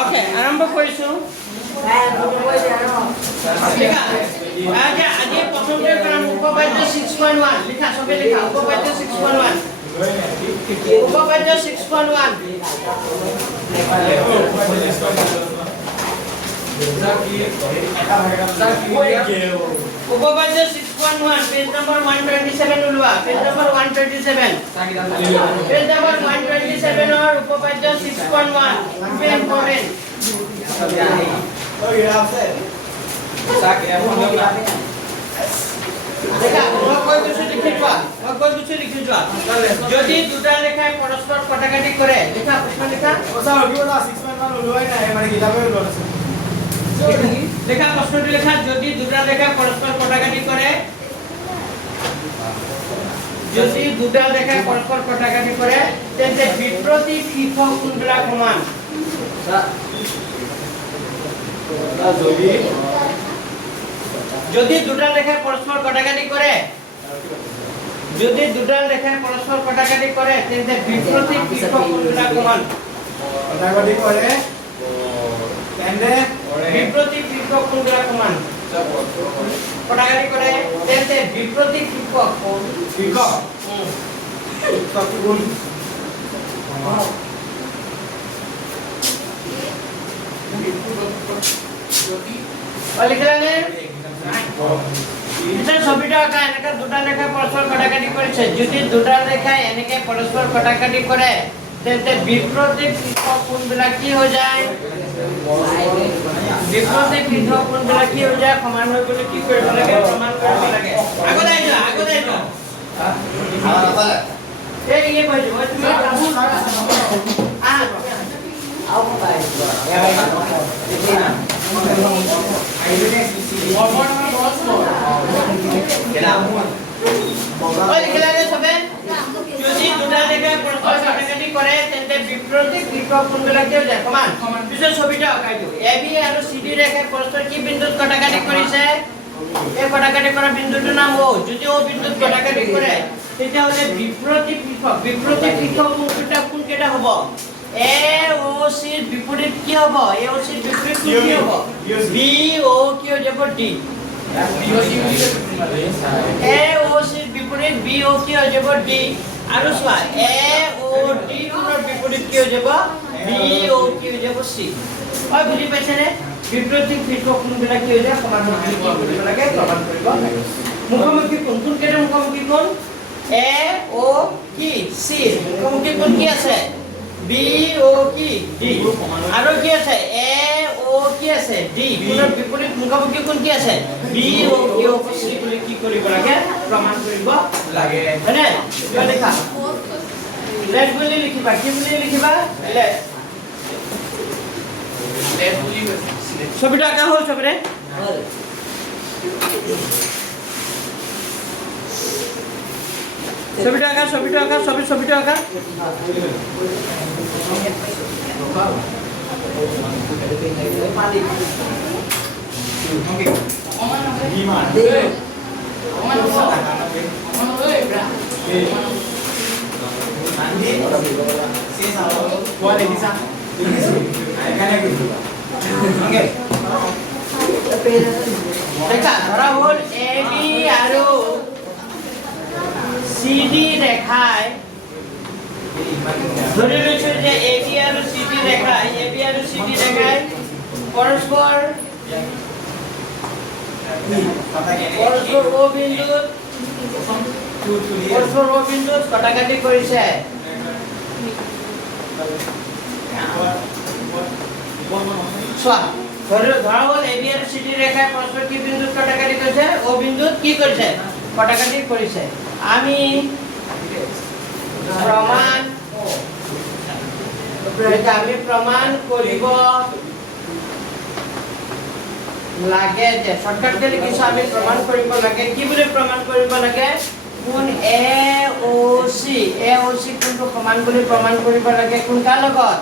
Okay আৰম্ভ কৰিছো লিখা আজি প্ৰথমতে কাম উপপাদ্য 6.1 লিখা সবে লিখা উপপাদ্য 6.1 উপপাদ্য 6.1 উপপাদ্য 6.1 পেজ নম্বৰ 127 উলোৱা পেজ নম্বৰ 127 পেজ নম্বৰ 127 ৰ উপপাদ্য 6.1 খুব ইম্পৰ্টেন্ট দেখা মই কৈ কিছু লিখি যোৱা যদি দুটা লেখাই পৰস্পৰ কটাকাটি কৰে লিখা প্ৰশ্ন লিখা লেখা প্রশ্নটি লেখা যদি দুটা লেখা পরস্পর কটাকাটি করে যদি দুটা লেখা পরস্পর কটাকাটি করে তেন্তে বিপ্রতীক শীর্ষ কোণবিলাক সমান যদি দুটা লেখা পরস্পর কটাকাটি করে যদি দুটা লেখা পরস্পর কটাকাটি করে তেন্তে বিপ্রতীক শীর্ষ কোণবিলাক সমান কটাকাটি করে তেন্তে বিপ্রতীক শীর্ষ কোণবিলাক সমান কটাকাটি করে তেন্তে বিপ্রতীক শীর্ষ কোণ শীর্ষ কোণ লিখলানে এটা ছবিটা আঁকা এনেকা দুটা লেখা পরস্পর কটাকাটি করেছে যদি দুটা লেখা এনেকে পরস্পর কটাকাটি করে তেন্তে বিপ্রতীক শীর্ষ কোণবিলাক কি হৈ যায় বিপ্রতীক শীর্ষ কোণবিলাক কি হৈ যায় সমান হৈ গলে কি কৰিব লাগে সমান কৰিব লাগে আগত আহিবা এই ইয়ে কৈছো মই তুমি যদি দুটা লেখা পরস্পর কাটাকাটি করে তেন্তে বিপ্রতীক শীর্ষ কোণবিলাক কি হৈ যায় সমান পিছৰ ছবিটা আঁকাই দিও AB আৰু CD ৰেখা পৰস্পৰ কি বিন্দুত কটাকাটি কৰিছে এই কটাকাটি কৰা বিন্দুটোৰ নাম O যদি O বিন্দুত কটাকাটি কৰে তেতিয়া হলে বিপ্ৰতীক শীৰ্ষ কোণ কেইটা হ'ব AOC ৰ বিপৰীত কি হ'ব AOC ৰ বিপৰীত কি হ'ব BO কি হৈ যাব D AOC ৰ বিপৰীত BO কি হৈ যাব D আৰু চোৱা AOD কোণৰ বিপৰীত কি হৈ যাব BO কি হৈ যাব C হয় বুজি পাইছেনে বিপৰীত শীৰ্ষ কোণবিলাক কি হৈ যায় সমান হৈ কি কৰিব লাগে প্ৰমাণ কৰিব লাগে মুখামুখি কোণ কেইটা মুখামুখি কোণ AO কি C মুখামুখি কোণ কি আছে BO কি D আৰু কি আছে AO কি আছে D কোণৰ বিপৰীত মুখামুখি কোণ কি আছে BO কি উপস্থিত বুলি কি কৰিব লাগে প্ৰমাণ কৰিব লাগে হয়নে কি লিখা লেট বুলি লিখিবা কি বুলি লিখিবা লেট বুলি ছবিটা আঁকা হ'ল ছবিৰে ছবিটা আঁকা ছবিটা আঁকা দেখা ধৰা হ'ল AB আৰু CD ৰেখাই ধৰি লৈছো যে AB আৰু CD ৰেখাই পৰস্পৰ O বিন্দুত কটাকাটি কৰিছে চোৱা ধৰা হ'ল AB আৰু CD ৰেখাই পৰস্পৰ কি বিন্দুত কটাকাটি কৰিছে O বিন্দুত কি কৰিছে কটাকাটি কৰিছে আমি প্ৰমাণ কৰিব লাগে যে শৰ্টকাট কৰি কিছু আমি প্ৰমাণ কৰিব লাগে কি বুলি প্ৰমাণ কৰিব লাগে কোন AOC কোনটো সমান বুলি প্ৰমাণ কৰিব লাগে কোন কাৰ লগত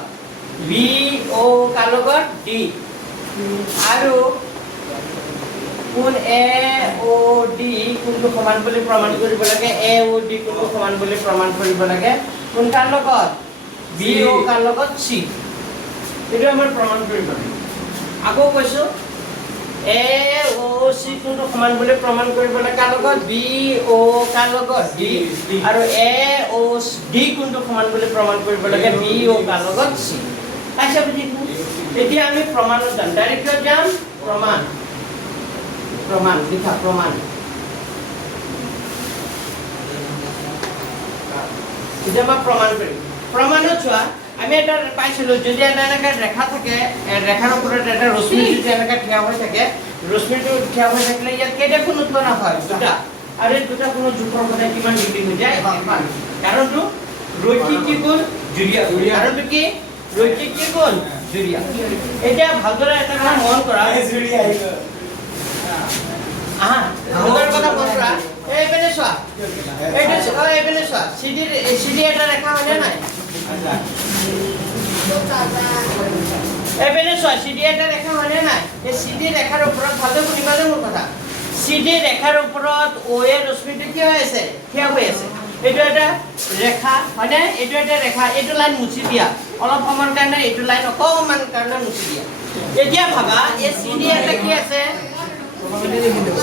BO কাৰ লগত D আৰু কোন AOD কোনটো সমান বুলি প্ৰমাণ কৰিব লাগে AOD কোনটো সমান বুলি প্ৰমাণ কৰিব লাগে কোন কাৰ লগত বি ও কাৰ লগত চি এইটো আমাৰ প্ৰমাণ কৰিব আকৌ কৈছো এ ও চি কোনটো সমান বুলি প্ৰমাণ কৰিবলৈ কাৰ লগত বি ও কাৰ লগত ডি আৰু এ ও ডি কোনটো সমান বুলি প্ৰমাণ কৰিব লাগে বি ও কাৰ লগত চি পাইছা বুজি এতিয়া আমি প্ৰমাণত যাম ডাইৰেক্টত যাম প্ৰমাণ প্ৰমাণ লিখা প্ৰমাণ এতিয়া মই প্ৰমাণ কৰিম প্ৰমাণত চোৱা আমি এটা পাইছিলোঁ যদি এনেকৈ ৰেখা থাকে ৰেখাৰ ওপৰত এটা ৰশ্মি যদি এনেকৈ থিয় হৈ থাকে ৰশ্মিটো থিয় হৈ থাকিলে ইয়াত কেইটা কোণ উৎপন্ন হয় দুটা আৰু এই দুটা কোণৰ জোখৰ সদায় কিমান ডিগ্ৰী হৈ যায় কাৰণটো ৰৈখিক কি কোণ জুৰীয়া কাৰণটো কি ৰৈখিক কি কোণ জুৰীয়া এতিয়া ভালদৰে এটা কথা মন কৰা ভালদৰে কথা মন কৰা এইপিনে চোৱা এইপিনে চোৱা চিডি এটা ৰেখা হয়নে নাই এইপিনে চোৱা চিডি এটা ৰেখা হয়নে নাই এই চিডি ৰেখাৰ ওপৰত ভালদৰে শুনিবা যে মোৰ কথা চিডি ৰেখাৰ ওপৰত অ এ ৰশ্মিটো কি হৈ আছে থিয় হৈ আছে এইটো এটা ৰেখা হয়নে এইটো এটা ৰেখা এইটো লাইন মুছি দিয়া অলপ সময়ৰ কাৰণে এইটো লাইন অকণমান কাৰণে মুছি দিয়া এতিয়া ভাবা এই চিডি এটা কি আছে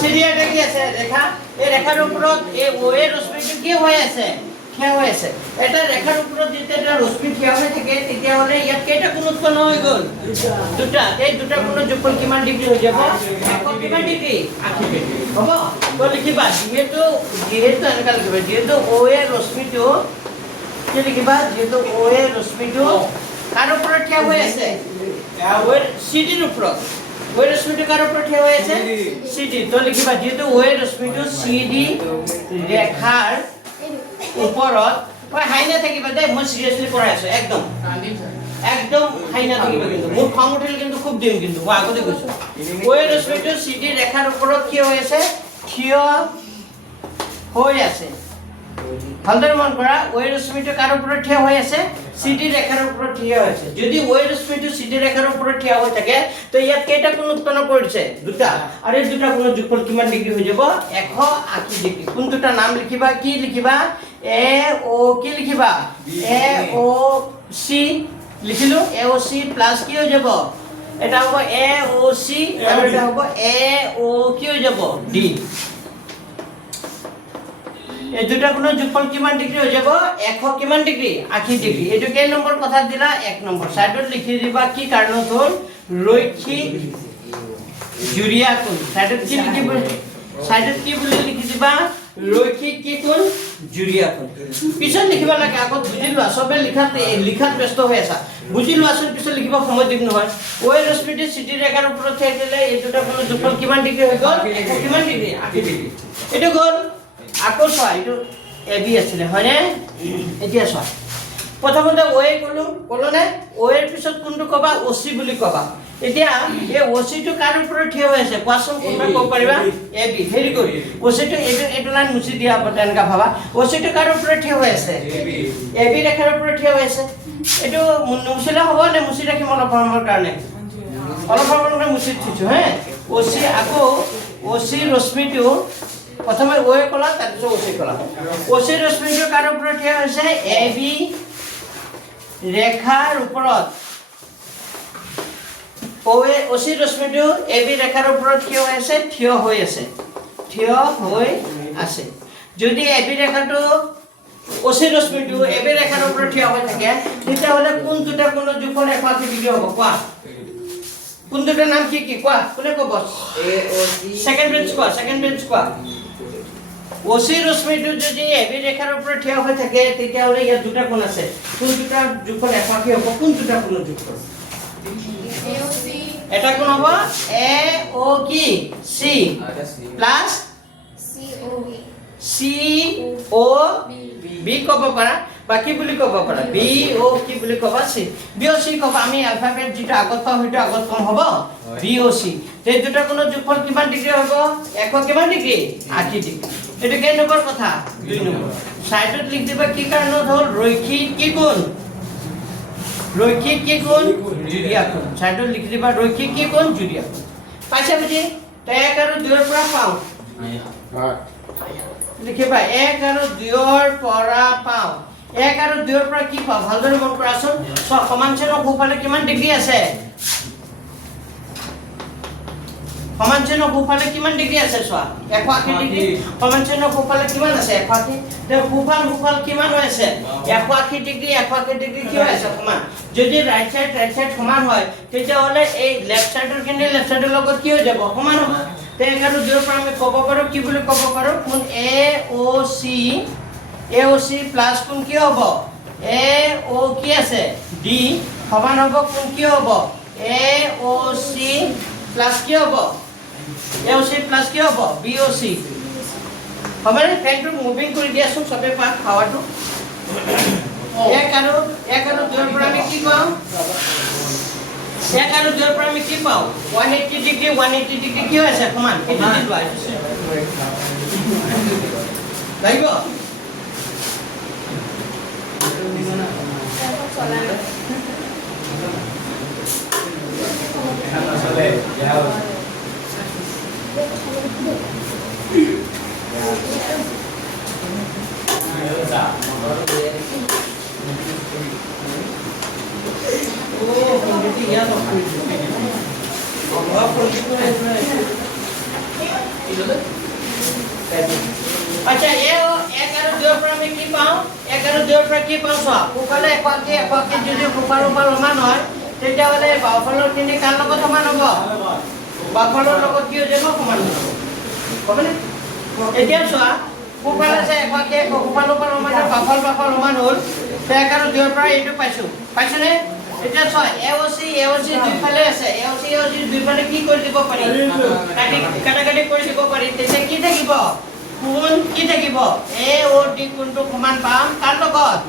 চিডি এটা কি আছে ৰেখা এই ৰেখাৰ ওপৰত এই অ এ ৰশ্মিটো কি হৈ আছে থিয় হৈ আছে এটা ৰেখাৰ ওপৰত যেতিয়া এটা ৰশ্মি থিয় হৈ থাকে তেতিয়াহ'লে ইয়াত কেইটা কোণ উৎপন্ন হৈ গ'ল দুটা এই দুটা কোণৰ যোগফল কিমান ডিগ্ৰী হৈ যাব কিমান ডিগ্ৰী 80 ডিগ্ৰী হ'ব তো লিখিবা যিহেতু এনেকুৱা লিখিবা যিহেতু অ এ ৰশ্মিটো কি লিখিবা যিহেতু অ এ ৰশ্মিটো কাৰ ওপৰত থিয় হৈ আছে চিডিৰ ওপৰত অ এ ৰশ্মিটো কাৰ ওপৰত থিয় হৈ আছে চিডি তো লিখিবা যিহেতু অ এ ৰশ্মিটো চিডি ৰেখাৰ ওপৰত মই হাই না থাকিবা দে মই সিৰিয়াসলি পঢ়াই আছো একদম হাই না থাকিবা কিন্তু মোৰ খং উঠিল কিন্তু খুব দিম কিন্তু মই আগতে কৈছো ওই ৰশ্মিটো সিডি ৰেখাৰ ওপৰত কি হৈ আছে থিয় হৈ আছে ভালদৰে মন কৰা ওই ৰশ্মিটো কাৰ ওপৰত থিয় হৈ আছে সিডি ৰেখাৰ ওপৰত থিয় হৈ আছে যদি ওই ৰশ্মিটো সিডি ৰেখাৰ ওপৰত থিয় হৈ থাকে তো ইয়াত কেইটা কোণ উৎপন্ন কৰিছে দুটা আৰু এই দুটা কোণৰ যোগফল কিমান ডিগ্ৰী হৈ যাব 180 ডিগ্ৰী কোন দুটা নাম লিখিবা কি লিখিবা এ ও কি লিখিবা এ ও সি লিখিলো এ ও সি প্লাস কি হৈ যাব এটা হ'ব এ ও সি আৰু এটা হ'ব এ ও কি হৈ যাব ডি এই দুটা কোণৰ যোগফল কিমান ডিগ্ৰী হৈ যাব 100 কিমান ডিগ্ৰী 80 ডিগ্ৰী এইটো কেই নম্বৰ কথা দিলা 1 নম্বৰ সাইডত লিখি দিবা কি কাৰণত হ'ল ৰৈখিক জুৰীয়া কোণ সাইডত কি লিখিব সাইডত কি বুলি লিখি দিবা ৰৈখিক কি কোণ জুৰীয়া কোণ পিছত লিখিবা লাগে আগত বুজি লোৱা সবে লিখাত ব্যস্ত হৈ আছে বুজি লোৱাচোন পিছত লিখিব সময় দিম নহয় ওই ৰশ্মিটো সিডি ৰেখাৰ ওপৰত থিয় দিলে এই দুটা কোণৰ যোগফল কিমান ডিগ্ৰী হৈ গ'ল 100 কিমান ডিগ্ৰী 80 ডিগ্ৰী এইটো গ'ল আকৌ চোৱা এইটো এ বি আছিলে হয়নে এতিয়া চোৱা প্ৰথমতে অ এ ক'লোনে অ এৰ পিছত কোনটো ক'বা অ চি বুলি ক'বা এতিয়া এই অ চিটো কাৰ ওপৰত থিয় হৈ আছে কোৱাচোন কোনবা ক'ব পাৰিবা এ বি ভেৰি গুড অ চিটো এইটো লাইন মুছি দিয়া হ'ব তেনেকা ভাবা অ চিটো কাৰ ওপৰত থিয় হৈ আছে এ বি ৰেখাৰ ওপৰত থিয় হৈ আছে এইটো মুচিলে হ'ব নে মুচি ৰাখিম অলপ সময়ৰ কাৰণে অলপ সময়ৰ কাৰণে মুচি থৈছো হে অ চি আকৌ অ চি ৰশ্মিটো প্ৰথমে ও এ কলা তাৰপিছত ও চি কলা ও চি ৰশ্মিটো কাৰ ওপৰত থিয় হৈছে এ বি ৰেখাৰ ওপৰত ও চি ৰশ্মিটো এ বি ৰেখাৰ ওপৰত থিয় হৈ আছে যদি A B ৰেখাটো O C ৰশ্মিটো A B ৰেখাৰ ওপৰত থিয় হৈ থাকে তেতিয়াহ'লে কোন দুটা কোণৰ যোগফল 180 ডিগ্ৰী হ'ব কোৱা কোন দুটা নাম কি কোৱা কোনে ক'ব এ ও চি সেকেন্ড বেঞ্চ কোৱা ও চি ৰশ্মিটো যদি এ বি ৰেখাৰ ওপৰত থিয় হৈ থাকে তেতিয়াহ'লে ইয়াত দুটা কোণ আছে কোন দুটা যোগফল 180 হ'ব কোন দুটা কোণৰ যোগফল এ ও চি এটা কোণ হ'ব এ ও কি সি প্লাস সি ও বি ক'ব পাৰা বাকি বুলি ক'ব পাৰা বি ও কি বুলি ক'বা সি বি ও সি ক'ব আমি আলফাবেট যেটা আগত পাওঁ সেইটো আগত কম হ'ব বি ও সি এই দুটা কোণৰ যোগফল কিমান ডিগ্ৰী হ'ব 100 কিমান ডিগ্ৰী 80 ডিগ্ৰী এটা কেই নম্বৰ কথা 2 নম্বৰ সাইডত লিখ দিবা কি কাৰণত হ'ল ৰৈখিক কি কোণ জুৰীয়া কোণ সাইডত লিখ দিবা ৰৈখিক কি কোণ জুৰীয়া কোণ পাইছা বুজি তো 1 আৰু 2 ৰ পৰা পাওঁ লিখিবা 1 আৰু 2 ৰ পৰা পাওঁ 1 আৰু 2 ৰ পৰা কি পাওঁ ভালদৰে মন কৰাচোন সমান চিহ্নৰ সোঁফালে কিমান ডিগ্ৰী আছে সমান চিহ্নৰ সোঁফালে কিমান ডিগ্ৰী আছে চোৱা 180 ডিগ্ৰী সমান চিহ্নৰ সোঁফালে কিমান আছে 180 তে সোঁফাল কিমান হৈ আছে 180 ডিগ্ৰী কি হৈ আছে সমান যদি ৰাইট সাইড সমান হয় তেতিয়া হলে এই লেফট সাইডৰ কিনে লেফট সাইডৰ লগত কি হৈ যাব সমান হ'ব তে 1 আৰু 2 ৰ পৰা আমি ক'ব পাৰো কি বুলি ক'ব পাৰো কোন AOC প্লাস কোন কি হ'ব AO কি আছে D সমান হ'ব কোন কি হ'ব AOC প্লাস কি হ'ব AOC প্লাস কি হ'ব BOC সমান ফেনটো মুভিং কৰি দিয়াছোন সবে পাক হাৱাটো 1 আৰু 2 ৰ পৰা আমি কি পাওঁ 1 আৰু 2 ৰ পৰা আমি কি পাওঁ 180 ডিগ্ৰী কি হৈছে সমান এটো দিবা লাগিব अच्छा ये 1 আৰু 2 ৰ পৰা আমি কি পাওঁ 1 আৰু 2 ৰ পৰা কি পাওঁ চোৱা সোঁফালে 180 যদি সোঁফালৰ সমান হয় তেতিয়া হলে বাওঁফালৰ কিনে কাৰ লগত সমান হ'ব বাওঁফালৰ লগত কি হৈ যাব সমান হ'ব মানে এতিয়া চোৱা সোঁফালে আছে 180 সোঁফালৰ সমান বাওঁফাল সমান হ'ল 1 আৰু 2 ৰ পৰা এইটো পাইছনে এতিয়া চোৱা AOC দুইফালে আছে AOC দুইফালে কি কৰি দিব পাৰি কাটাকাটি কৰি দিব পাৰি তেতিয়া কি থাকিব কোন কি থাকিব AOD কোনটো সমান পাম কাৰ লগত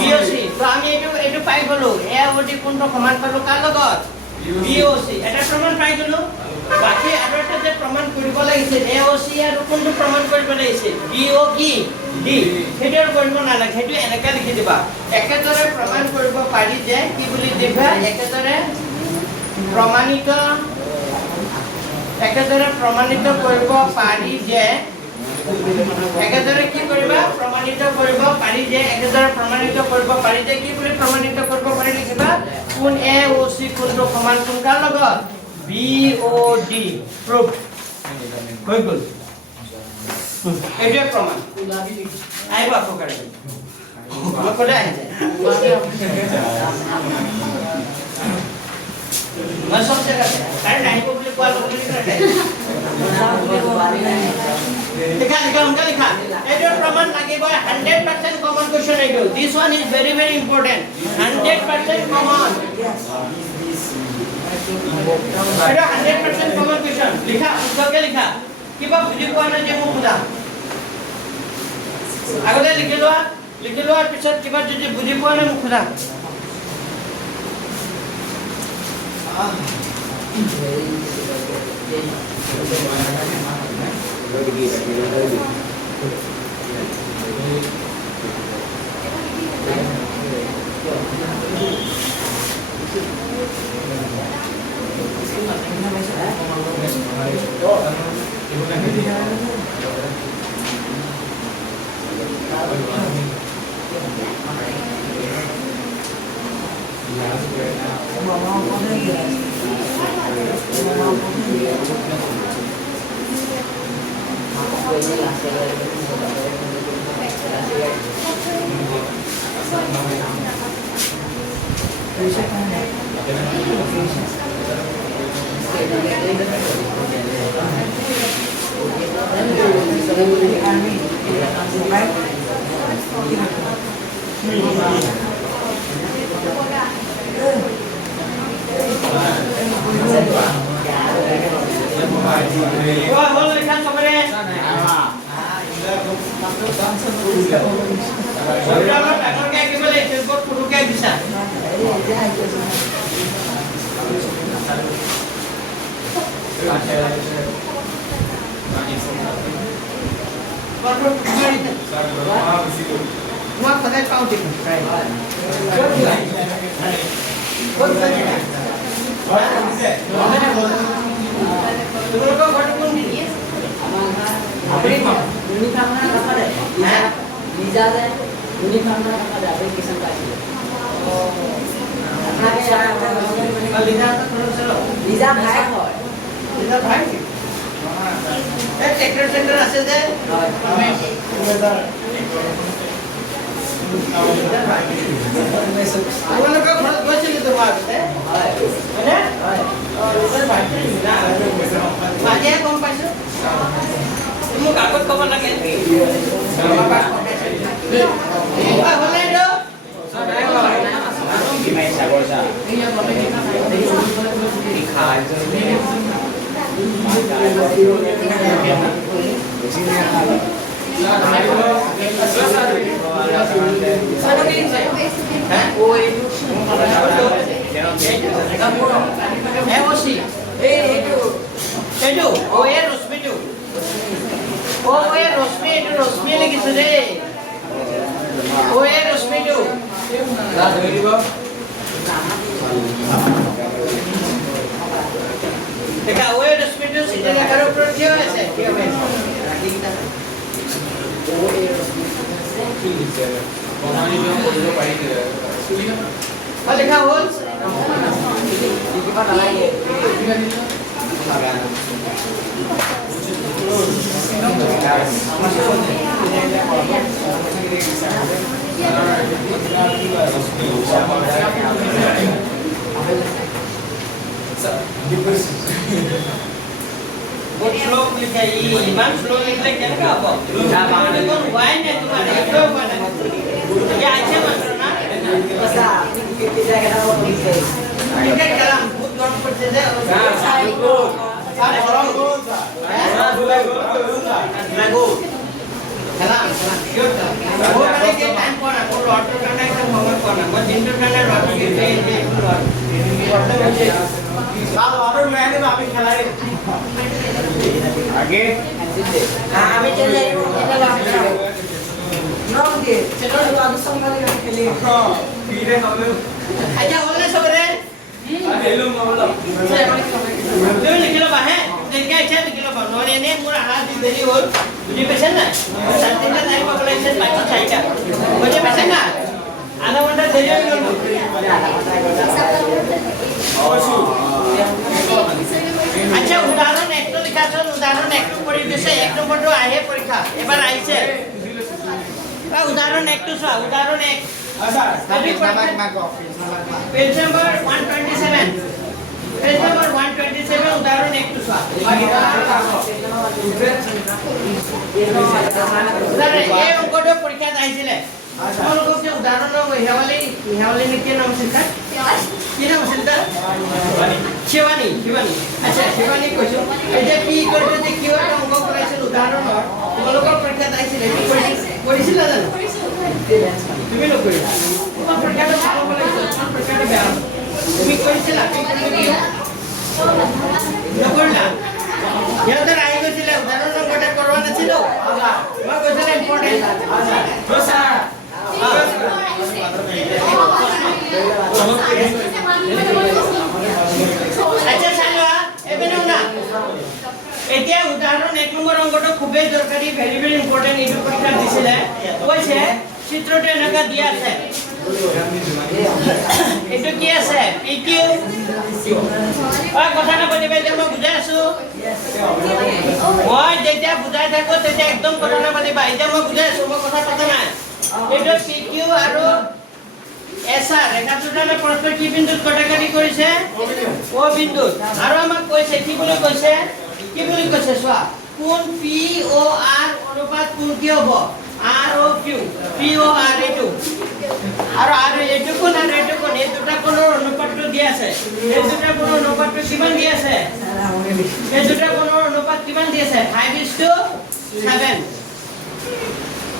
BOC তো আমি এইটো পাই গলো AOD কোনটো সমান পালো কাৰ লগত BOC এটা প্ৰমাণ পাই গলো বাকি আৰু এটা যে প্ৰমাণ কৰিব লাগিছিল AOC আৰু কোনটো প্ৰমাণ কৰিব লাগিছিল BO কি D হেডৰ কৰিব নালাগে হেতু এনেকা লিখি দিবা একেদৰে প্ৰমাণ কৰিব পাৰি যে কি বুলি দিবা একেদৰে প্ৰমাণিত কৰিব পাৰি যে একেদৰে কি কৰিবা প্ৰমাণিত কৰিব পাৰি যে কি বুলি প্ৰমাণিত কৰিব পাৰি লিখিবা কোন AOC কোনটো সমান কোন কাৰ লগত BOD proof হৈ গল এইটো প্ৰমাণ আইবা ফকাৰে মকলে আহি যায় মই সব জায়গা কাৰণ নাই বুলি কোৱা লগলি কৰে লিখা এইটো প্ৰমাণ লাগিব 100% কমন কোৱেশ্চন এইটো this one is very important 100% common এটা 100% কমন কোৱেশ্চন লিখা উত্তৰকে লিখা কিবা বুজি পোৱা নাই যে মোক বুজা আগতে লিখি লোৱাৰ পিছত কিবা যদি বুজি পোৱা নাই মোক বুজা লিজা ভাই ট্ৰেক্টৰ চেক্টৰ আছে যে আপোনালোকৰ ঘৰত গৈছিলো তোমাৰ আগতে হয়নে আজিহে গম পাইছো মোক আগত ক'ব লাগে ৰশ্মি লিখিছো দেই ৰশ্মিটো দেখা ৰশ্মিটো চিটি লেখাৰ ওপৰত থিয় আছে লেখা হ'ল बहुत स्लो लिखा है इमान स्लो लिखले केनका हो जाबाने कोन वाय ने तुम्हारे एकलो बने ये अच्छा मंत्र ना ऐसा कितने जगह हो लिखे इनका कलम बहुत गौर पड़ते थे वो मैंने के टाइम कोना को ऑटो करना एकदम होमवर्क करना वो दिन तो करना ऑटो के दे ऑटो में आने में आप खिलाए आगे हां हमें चल जाइए चलो आप नाम दे चलो आज संभाल के खेले हां पीरे हम अच्छा बोलने सबरे हेलो बोलो तो लिखलो बा है देखा अच्छा लिखलो बा नोने ने मोर हाथ देरी हो बुझी पैसे ना शांतिला नाही पॉपुलेशन बाकी चाहिए बुझी पैसे ना आधा घंटा देरी हो गयो अच्छा उदाहरण एकटो लिखाছো उदाहरण एकटो কৰি দিছে এক নম্বৰটো আহে পৰীক্ষা এবাৰ আইছে উদাহৰণ একটু চোৱা উদাহৰণ এক আচ্ছা পেজ নাম্বাৰ 127 পেজ নাম্বাৰ 127 উদাহৰণ একটু চোৱা এই অংকটো পৰীক্ষাত আহিছিলে আপোনালোকক যে উদাহৰণ হেৱালি নে কি নাম আছিল তাৰ কি নাম আছিল তাৰ শিৱানী আচ্ছা শিৱানী কৈছো এই যে কি কৰিছে যে কি এটা অংক কৰাইছিল উদাহৰণৰ তোমালোকৰ পৰীক্ষাত আহিছিলে কি কৰিছিল জানো তুমি নকৰিলা তোমাৰ পৰীক্ষাটো ভাল হ'ব লাগিছিল তোমাৰ পৰীক্ষাটো বেয়া হ'ল তুমি কৰিছিলা নকৰিলা ইয়াতে আহি গৈছিলে উদাহৰণ নম্বৰটা কৰোৱা নাছিলো মই কৈছিলো ইম্পৰ্টেণ্ট আচ্ছা চালোৱা এবেনে না এতিয়া উদাহৰণ এক নম্বৰ অংকটো খুবেই দৰকাৰী ভেৰি ভেৰি ইম্পৰ্টেণ্ট এইটো পৰীক্ষা দিছিলে কৈছে চিত্ৰটো এনেকা দিয়া আছে এইটো কি আছে PQ কথাটা বুজিবা যে মই বুজাই আছো মই যেতিয়া বুজাই থাকো তেতিয়া একদম কথা নাপাতিবা এতিয়া মই বুজাই আছো মই কথা পতা নাই এইটো PQ আৰু SR ৰেখাটোৰে পৰস্পৰ কি বিন্দুত কটাকাটি কৰিছে O বিন্দুত আৰু আমাক কৈছে কি বুলি কৈছে চোৱা কোন POR অনুপাত কোন কি হ'ব ROQ POR এইটো আৰু এইটো কোন এই দুটা কোণৰ অনুপাতটো দিয়া আছে এই দুটা কোণৰ অনুপাতটো কিমান দিয়া আছে এই দুটা কোণৰ অনুপাত কিমান দিয়া আছে 5:7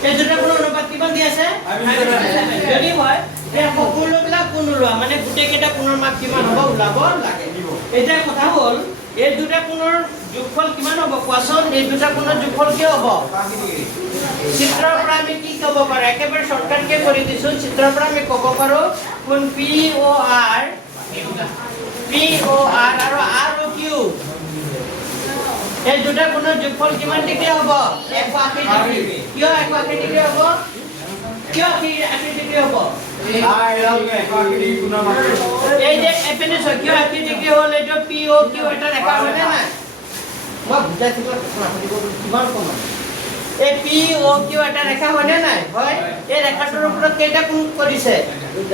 এই দুটা কোণৰ অনুপাত কিমান দিয়া আছে 5:7 যদি হয় এই সকলোবিলাক কোণ ওলোৱা মানে গোটেই কেইটা কোণৰ মান কিমান হ'ব ওলাব লাগে এতিয়া কথা হ'ল এই দুটা কোণৰ যোগফল কিমান হ'ব কোৱাচোন এই দুটা কোণৰ যোগফল কি হ'ব চিত্ৰৰ পৰা আমি কি ক'ব পাৰো একেবাৰে শৰ্টকাটকে কৰি দিছো চিত্ৰৰ পৰা আমি ক'ব পাৰো কোণ POR আৰু ROQ এই দুটা কোণৰ যোগফল কিমান ডিগ্ৰী হ'ব 180 ডিগ্ৰী কিয় 180 ডিগ্ৰী হ'ব কিয় আশী ডিগ্ৰী হ'ব চাই লওক 180 ডিগ্ৰী কোণৰ মাত্ৰ এই যে এপিনে কিয় 80 ডিগ্ৰী হ'ল এইটো পি অ কিউ এটা ৰেখা হয়নে নাই মই বুজাই থাকিলে কিমান কমান এই পি অ কিউ এটা ৰেখা হয়নে নাই হয় এই ৰেখাটোৰ ওপৰত কেইটা কোণ কৰিছে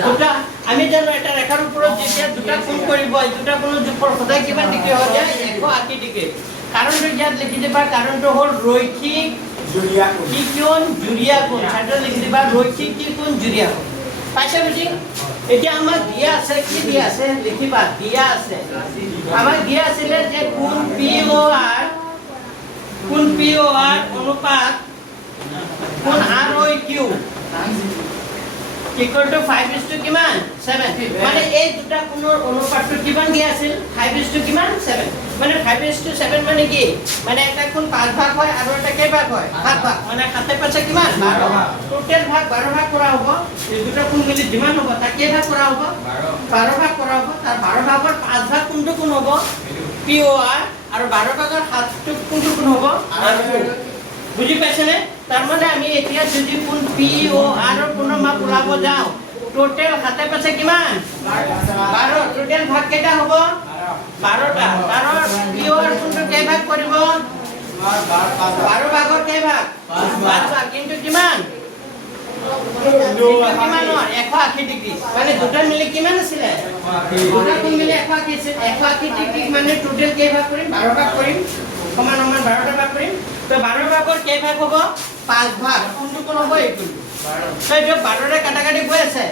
দুটা আমি জানো এটা ৰেখাৰ ওপৰত যেতিয়া দুটা কোণ কৰিব এই দুটা কোণৰ যোগফল সদায় কিমান ডিগ্ৰী হৈ যায় 180 ডিগ্ৰী কাৰণটো ইয়াত লিখি দিবা কাৰণটো হ'ল ৰৈখিক জুৰিয়া কোণ কি কোণ জুৰিয়া কোণ ছাত্ৰ লিখি দিবা ৰৈখিক কি কোণ জুৰিয়া কোণ পাইছে বুজি এতিয়া আমাক দিয়া আছে কি দিয়া আছে লিখিবা দিয়া আছে আমাক দিয়া আছিল যে কোণ POR অনুপাত কোণ ROQ equal to 5 কিমান 7 মানে এই দুটা কোণৰ অনুপাতটো কিমান দিয়া আছিল 5 কিমান 7 মানে 5:7 মানে কি মানে এটা কোণ 5 ভাগ হয় আৰু এটা কেই ভাগ হয় 7 ভাগ মানে 7 পাছে কিমান 12 টোটাল ভাগ 12 ভাগ কৰা হ'ব এই দুটা কোণ মিলি যিমান হ'ব তাক কেই ভাগ কৰা হ'ব 12 ভাগ কৰা হ'ব তাৰ 12 ভাগৰ 5 ভাগ কোনটো কোণ হ'ব POR আৰু 12 ভাগৰ 7টো কোনটো কোণ হ'ব বুজি পাইছেনে তাৰ মানে আমি এতিয়া যদি কোণ POR ৰ কোণৰ মাপ ওলাব যাওঁ টোটাল 7 পাছে কিমান 12 টোটাল ভাগ কেইটা হ'ব 12টা তাৰ POR কোণটো কেই ভাগ কৰিব 12 ভাগৰ কেই ভাগ 5 ভাগ কিন্তু কিমান কিমান 180 ডিগ্ৰী মানে দুটা মিলি কিমান আছিল দুটা কোণ মিলি 180 আছিল 180 ডিগ্ৰী মানে টোটাল কেই ভাগ কৰিম 12 ভাগ কৰিম সমান সমান 12টা ভাগ কৰিম তো 12 ভাগৰ কেই ভাগ হ'ব 5 ভাগ কোনটো কোণ হ'ব এইটো তো এইটো 12 ৰে কাটাকাটি গৈ আছে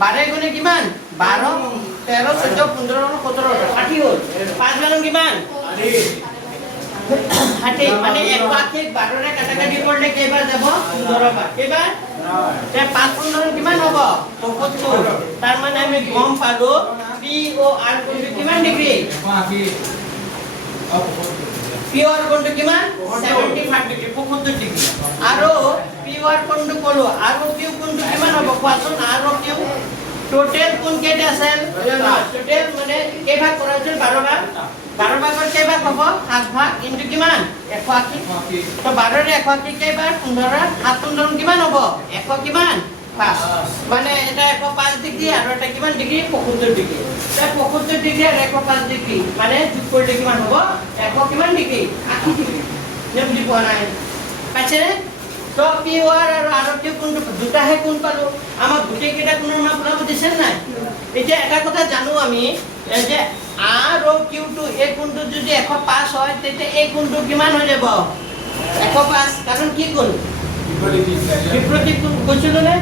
12 গুণে কিমান 12 13 14 15 17 60 হ'ল 5 গুণ কিমান 60 মানে 180 12 ৰে কাটাকাটি কৰিলে কেইবাৰ যাব 15 বাৰ কেইবাৰ তে 5 15 কিমান হ'ব 75 তাৰ মানে আমি গম পালো POR কোণটো কিমান ডিগ্ৰী 180 POR কোণটো কিমান 75 ডিগ্ৰী 75 ডিগ্ৰী আৰু POR কোণটো ক'লো আৰু Q কোণটো কিমান হ'ব কোৱাচোন আৰু Q টোটাল কোণ কেইটা আছিল টোটাল মানে কেই ভাগ কৰা হৈছিল 12 ভাগ 12 ভাগৰ কেই ভাগ হ'ব 7 ভাগ ইনটু কিমান 180 তো 12 ৰে 180 কেইবাৰ 15 7 15 কিমান হ'ব 100 কিমান 5 মানে এটা 105 ডিগ্ৰী আৰু এটা কিমান ডিগ্ৰী 75 ডিগ্ৰী তাই 75 ডিগ্ৰী আৰু 105 ডিগ্ৰী মানে যোগ কৰিলে কিমান হ'ব 100 কিমান ডিগ্ৰী 80 ডিগ্ৰী বুজি পোৱা নাই পাইছেনে তো POR আৰু ROQ কোণটো দুটাহে কোণ পালো আমাক গোটেই কেইটা কোণৰ মাপ ওলাব দিছে নাই এতিয়া এটা কথা জানো আমি যে ROQ টো এই কোণটো যদি 105 হয় তেতিয়া এই কোণটো কিমান হৈ যাব 105 কাৰণ কি কোণ বিপৰীত কোণ কৈছিলো নে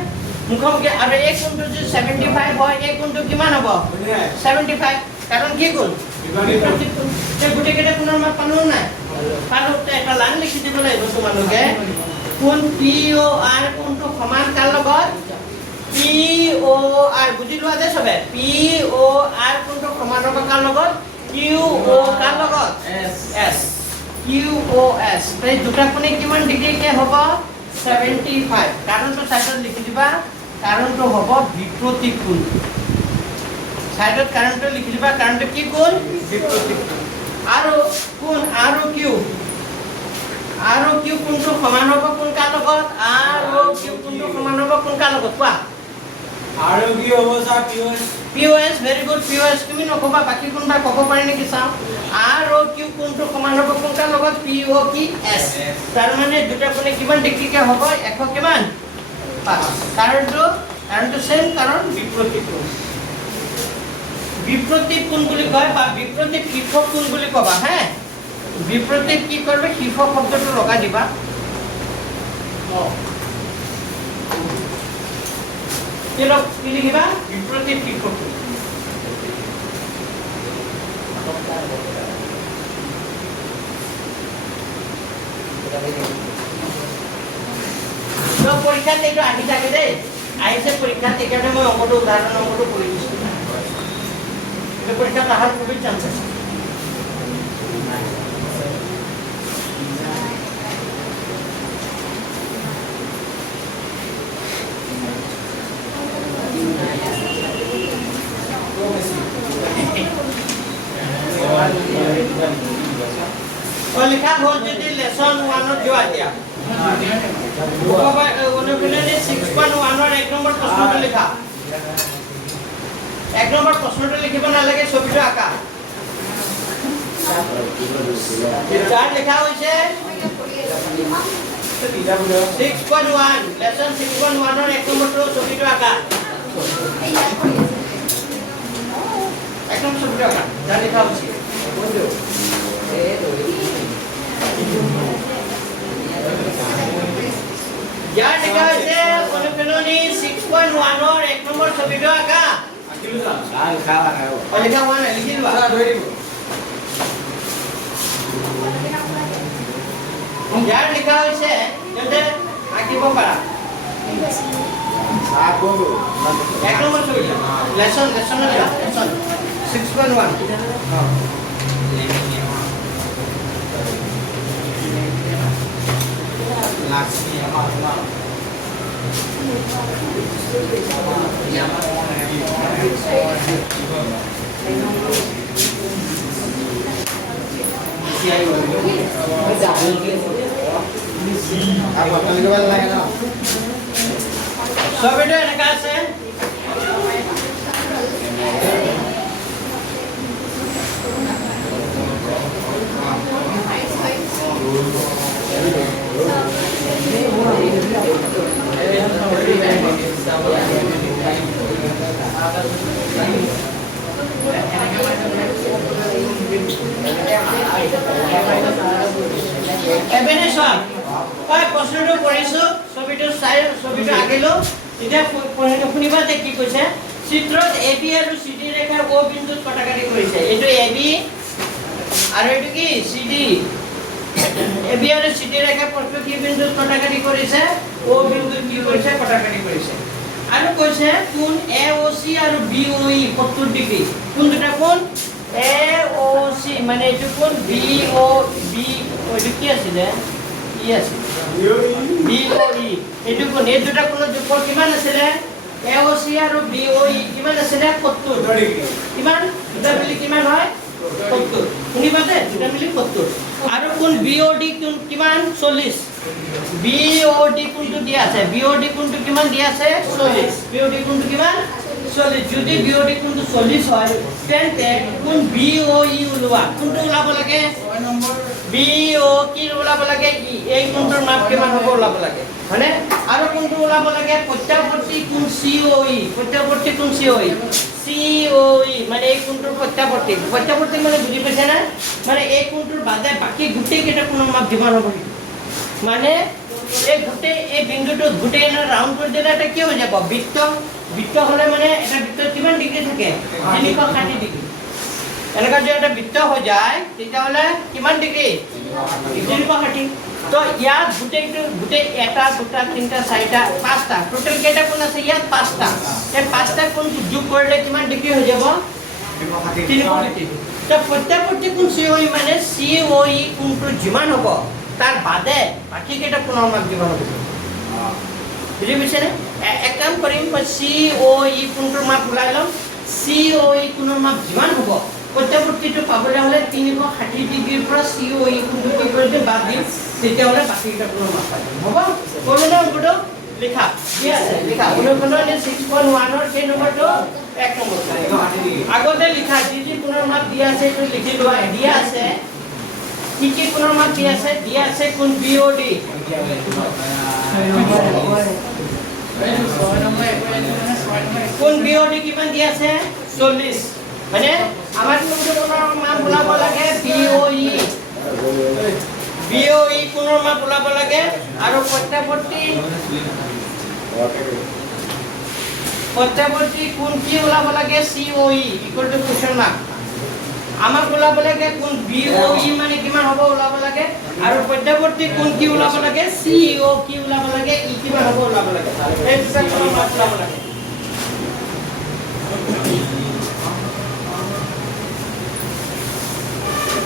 মুখামুখি আৰু এই কোণটো যদি 75 হয় এই কোণটো কিমান হ'ব 75 কাৰণ কি কোণ বিপৰীত কোণ তে গোটেই কেইটা কোণৰ মাপ পালো নাই পালো এটা লাইন লিখি দিব লাগিব তোমালোকে কোণ POR কোণটো সমান কাৰ লগত POR বুজি লোৱা যে সবে POR কোণটো সমান হ'ব কাৰ লগত QO কাৰ লগত S QOS এই দুটা কোণে কিমান ডিগ্ৰী কে হ'ব 75 কাৰণটো সাইডত লিখি দিবা কাৰণটো হ'ব বিপৰীত কোণ সাইডত কাৰণটো লিখি দিবা কাৰণটো কি কোণ বিপৰীত কোণ আৰু কোণ ROQ কোণটো সমান হ'ব কোন কাৰ লগত ROQ কোণটো সমান হ'ব কোন কাৰ লগত কোৱা ROQ হ'ব sir POS very good POS তুমি নকবা বাকি কোনবা ক'ব পাৰি নেকি চাও ROQ কোণটো সমান হ'ব কোন কাৰ লগত POS তাৰ মানে দুটা কোণে কিমান ডিগ্ৰী কে হ'ব 100 কিমান 5 কাৰণটো সেম কাৰণ বিপৰীত কোণ বুলি কয় বা বিপৰীত শীৰ্ষ কোণ বুলি কবা হে বিপৰীত কি কৰবে শীৰ্ষ শব্দটো লগা দিবা কি লিখিবা বিপৰীত শীৰ্ষ কোণ তো পৰীক্ষাত এইটো আহি থাকে দেই আহিছে পৰীক্ষাত এইকাৰণে মই অংকটো উদাহৰণ অংকটো কৰি দিছো এই পৰীক্ষাত আহাৰ খুবই চান্স আছে লিখা হ'ল যদি লেসন 1 ত যোৱা এতিয়া অনুশীলনী 6.1 এক নম্বৰ প্ৰশ্নটো লিখা 1 নম্বৰ প্ৰশ্নটো লিখিব নালাগে ছবিটো আঁকা যাৰ লিখা হৈছে 6.1 লেসন 6.1 ৰ 1 নম্বৰটো ছবিটো আঁকা একদম ছবিটো আঁকা যাৰ লিখা হৈছে यार लिखा है अनुपेलनी 6.1 और 1 नंबर ছবিটো আঁকা আকিলো যা খাওয়া খাও লিখা হোৱা নাই লিখি লোৱা ধৰি দিব यार লিখা হৈছে তেন্তে আঁকিব পাৰা সাবো 1 নম্বৰ ছবিটো লেসন লেসন 6.1 লাক্সমি আমার ছবিটো এনেকা আছে এবেনে সব ওই প্রশ্নটো পড়িছো ছবিটো চাই ছবিটো আঁকিলো এতিয়া শুনিবা যে কি কৈছে চিত্ৰত এবি আৰু সিডি ৰেখা ও বিন্দুত কটাকাটি কৰিছে এইটো এবি আৰু এইটো কি সিডি এবি আৰু সিডি ৰেখা পৰস্পৰ কি বিন্দুত কটাকাটি কৰিছে ও বিন্দুত কি কৰিছে কটাকাটি কৰিছে আৰু কৈছে কোণ এওসি আৰু বিওই 70 ডিগ্ৰী কোন দুটা কোণ এওসি মানে এইটো কোণ বিও বি ওইটো কি আছিল ই আছিল বিওই এইটো কোণ এই দুটা কোণৰ যোগফল কিমান আছিল এওসি আৰু বিওই কিমান আছিল 70 ডিগ্ৰী কিমান দুটা মিলি কিমান হয় 70 শুনিবাতে দুটা মিলি 70 আৰু কোণ বিওডি কোণ কিমান 40 বিওডি কোণটো দিয়া আছে বিওডি কোণটো কিমান দিয়া আছে 40 বিওডি কোণটো কিমান 40 যদি বিওডি কোণটো 40 হয় তেন্তে কোণ বিওই ওলোৱা কোণটো ওলাব লাগে 6 নম্বৰ বিও কি ওলাব লাগে এই কোণটোৰ মাপ কিমান হ'ব ওলাব লাগে মানে আৰু কোণটো ওলাব লাগে প্ৰত্যাৱৰ্তী কোণ সিওই প্ৰত্যাৱৰ্তী কোণ সিওই সিওই মানে এই কোণটোৰ প্ৰত্যাৱৰ্তী মানে বুজি পাইছে না মানে এই কোণটোৰ বাদে বাকি গোটেই কেইটা কোণৰ মাপ কিমান হ'ব মানে এই গোটেই এই বিন্দুটো গোটেই এনে ৰাউন্ড কৰি দিলে এটা কি হৈ যাব বৃত্ত হলে মানে এটা বৃত্ত কিমান ডিগ্ৰী থাকে 360 ডিগ্ৰী এনেকা যে এটা বৃত্ত হৈ যায় তেতিয়াহলে কিমান ডিগ্ৰী 360 তো ইয়াত গোটেই এটা দুটা তিনটা চাৰিটা পাঁচটা টোটাল কেইটা কোণ আছে ইয়াত পাঁচটা এই পাঁচটা কোণ যোগ কৰিলে কিমান ডিগ্ৰী হৈ যাব 360 তো প্ৰত্যেকটি কোণ সিওই মানে সিওই কোণটো যিমান হ'ব তাৰ বাদে বাকি কেইটা কোণৰ মাপ কিমান হ'ব বুজি পাইছে নে এক কাম কৰিম সিওই কোণটোৰ মাপ ওলাই লম সিওই কোণৰ মাপ যিমান হ'ব প্ৰত্যেকটিটো পাবলৈ হলে 360 ডিগ্ৰীৰ পৰা সিওই কোণটো কি কৰি দিম বাদ দিম তেতিয়াহলে বাকি কেইটা কোণৰ মাপ পাই হ'ব কৰিলে অংকটো লিখা কি আছে লিখা অনুখণ্ডনে 6.1 ৰ কেই নম্বৰটো 1 নম্বৰ আগতে লিখা যি কোণৰ মাপ দিয়া আছে এইটো লিখি লোৱা দিয়া আছে কি কোণৰ মাপ দিয়া আছে কোণ বিওডি কোণ বিওডি কিমান দিয়া আছে 40 মানে আমাৰ কোণৰ মাপ ওলাব লাগে বিওই কোণৰ মাপ ওলাব লাগে আৰু প্ৰত্যাৱৰ্তী কোণ কি ওলাব লাগে COE equal to question mark আমাক ওলাব লাগে কোণ বিওই মানে কিমান হ'ব ওলাব লাগে আৰু প্ৰত্যাৱৰ্তী কোণ কি ওলাব লাগে সিও কি ওলাব লাগে ই কিমান হ'ব ওলাব লাগে এই দুটা কোণৰ মাপ ওলাব লাগে